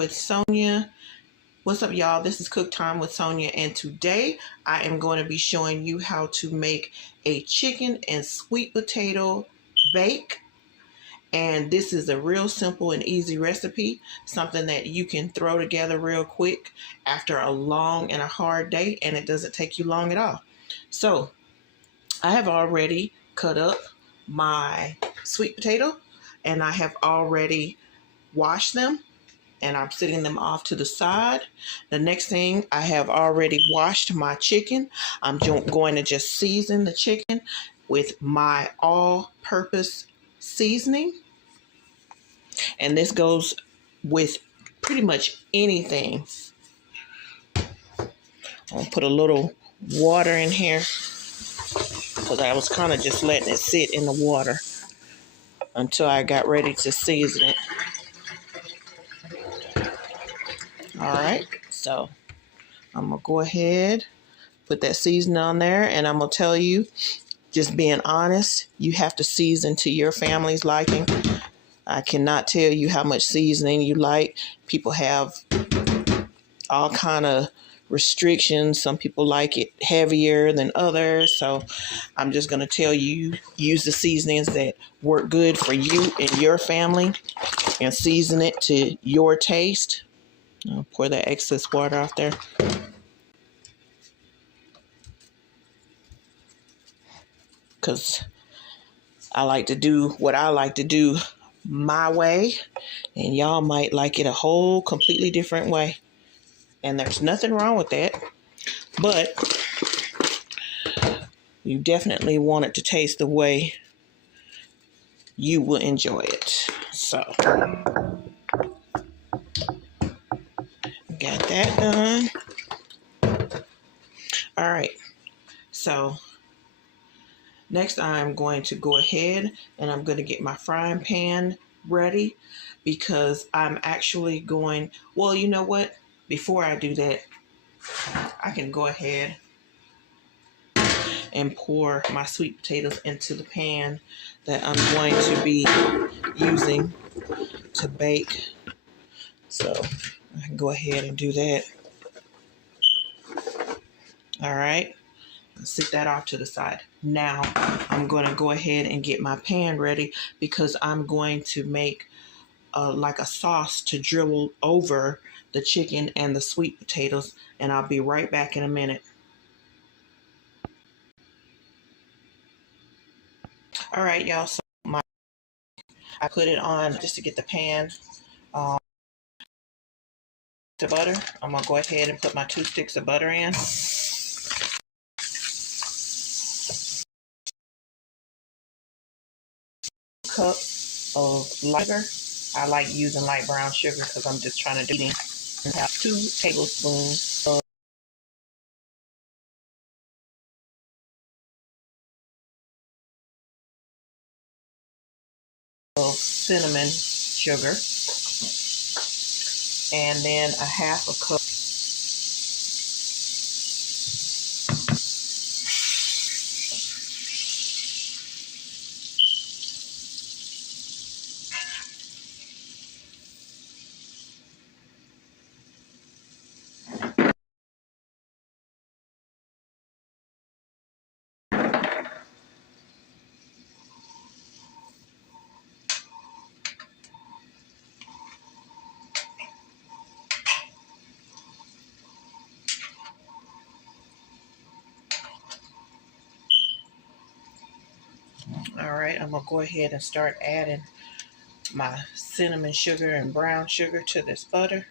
with Sonya. What's up, y'all? This is Cook Time with Sonya, and today I am going to be showing you how to make a chicken and sweet potato bake. And this is a real simple and easy recipe, something that you can throw together real quick after a long and a hard day, and it doesn't take you long at all. So I have already cut up my sweet potato, and I have already washed them, and I'm setting them off to the side. The next thing, I have already washed my chicken. I'm going to just season the chicken with my all-purpose seasoning. And this goes with pretty much anything. I'll put a little water in here because I was kind of just letting it sit in the water until I got ready to season it. All right, so I'm going to go ahead, put that seasoning on there, and I'm going to tell you, just being honest, you have to season to your family's liking. I cannot tell you how much seasoning you like. People have all kind of restrictions. Some people like it heavier than others. So I'm just going to tell you, use the seasonings that work good for you and your family and season it to your taste. I'll pour that excess water off there. Because I like to do what I like to do my way, and y'all might like it a whole completely different way. And there's nothing wrong with that, but you definitely want it to taste the way you will enjoy it. So, got that done. All right, so next I'm going to go ahead and I'm going to get my frying pan ready, because I'm actually going, well, you know what? Before I do that, I can go ahead and pour my sweet potatoes into the pan that I'm going to be using to bake. So I can go ahead and do that. All right. Set that off to the side. Now I'm going to go ahead and get my pan ready, because I'm going to make like a sauce to dribble over the chicken and the sweet potatoes, and I'll be right back in a minute. All right, y'all, so I put it on just to get the pan to butter. I'm gonna go ahead and put my 2 sticks of butter in. Cup of light sugar. I like using light brown sugar because I'm just trying to do it. And have 2 tablespoons of cinnamon sugar, and then a half a cup All right, I'm gonna go ahead and start adding my cinnamon sugar and brown sugar to this butter.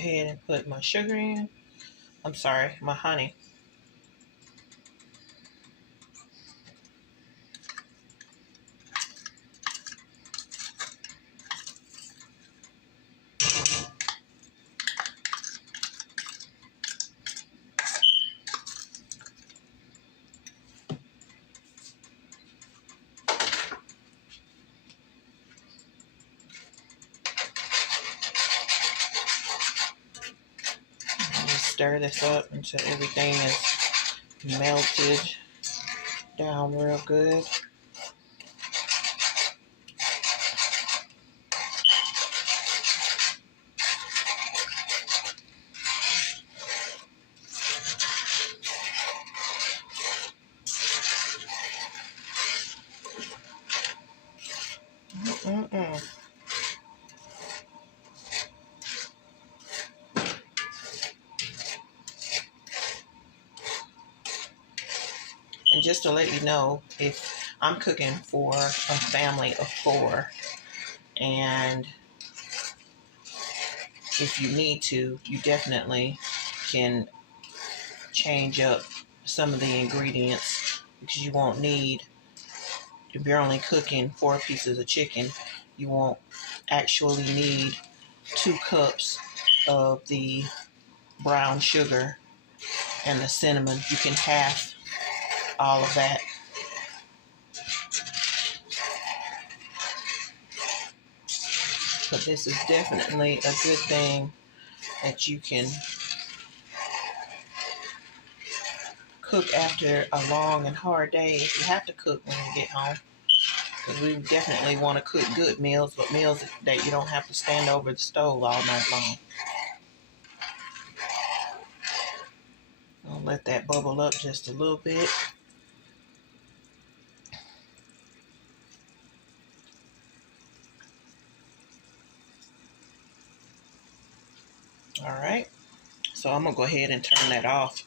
ahead and put my sugar in. I'm sorry, my honey. Stir this up until everything is melted down real good. And just to let you know, if I'm cooking for a family of 4, and if you need to, you definitely can change up some of the ingredients, because you won't need, if you're only cooking 4 pieces of chicken, you won't actually need 2 cups of the brown sugar and the cinnamon. You can half all of that. But this is definitely a good thing that you can cook after a long and hard day. If you have to cook when you get home, because we definitely want to cook good meals, but meals that you don't have to stand over the stove all night long. I'll let that bubble up just a little bit. All right, so I'm gonna go ahead and turn that off.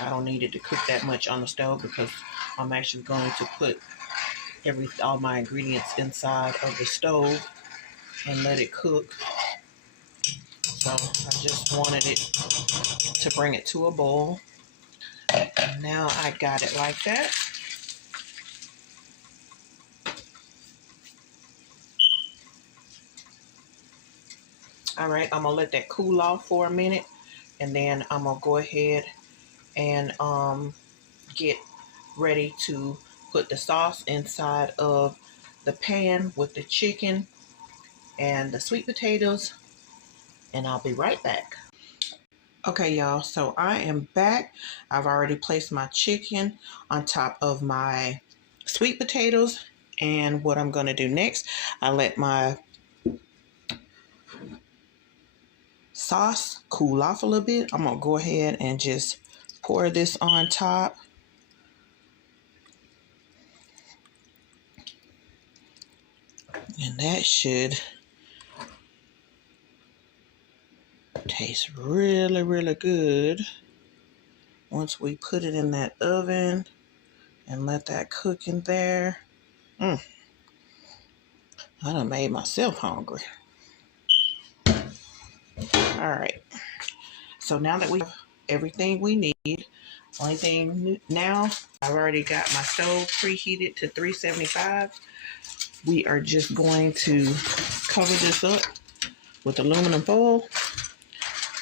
I don't need it to cook that much on the stove, because I'm actually going to put all my ingredients inside of the stove and let it cook. So I just wanted it to bring it to a boil. And now I got it like that. All right, I'm gonna let that cool off for a minute, and then I'm gonna go ahead and get ready to put the sauce inside of the pan with the chicken and the sweet potatoes, and I'll be right back. Okay, y'all, so I am back. I've already placed my chicken on top of my sweet potatoes, and what I'm going to do next, I let my sauce cool off a little bit. I'm going to go ahead and just pour this on top. And that should taste really, really good once we put it in that oven and let that cook in there. I done made myself hungry. All right. So now that we have everything we need, only thing now, I've already got my stove preheated to 375. We are just going to cover this up with aluminum foil,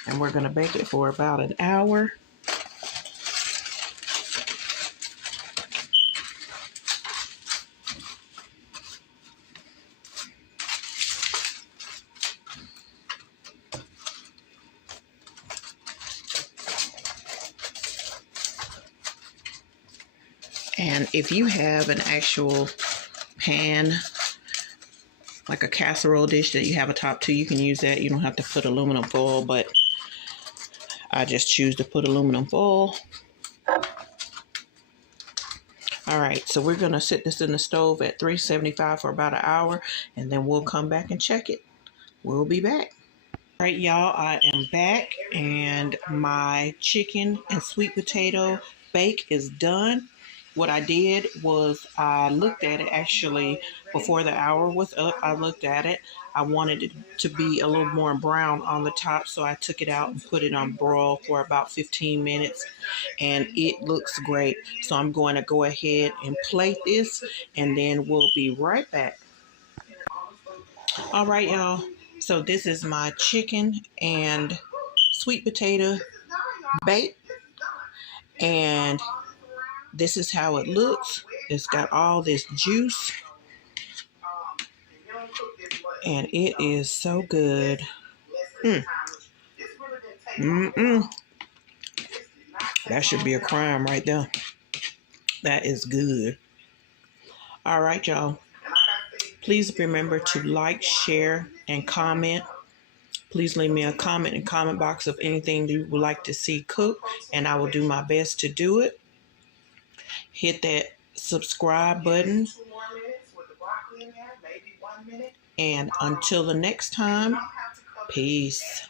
and we're going to bake it for about an hour. And if you have an actual pan, like a casserole dish that you have a top to, you can use that. You don't have to put aluminum foil, but I just choose to put aluminum foil. All right, so we're gonna sit this in the stove at 375 for about an hour, and then we'll come back and check it. We'll be back. All right, y'all, I am back, and my chicken and sweet potato bake is done. what I did was I looked at it actually before the hour was up. I looked at it. I wanted it to be a little more brown on the top, so I took it out and put it on broil for about 15 minutes, and it looks great. So I'm going to go ahead and plate this, and then we'll be right back. All right, y'all. So this is my chicken and sweet potato bake, and this is how it looks. It's got all this juice, and it is so good. That should be a crime right there. That is good. All right, y'all. Please remember to like, share, and comment. Please leave me a comment in the comment box of anything you would like to see cooked, and I will do my best to do it. Hit that subscribe button. And until the next time, peace.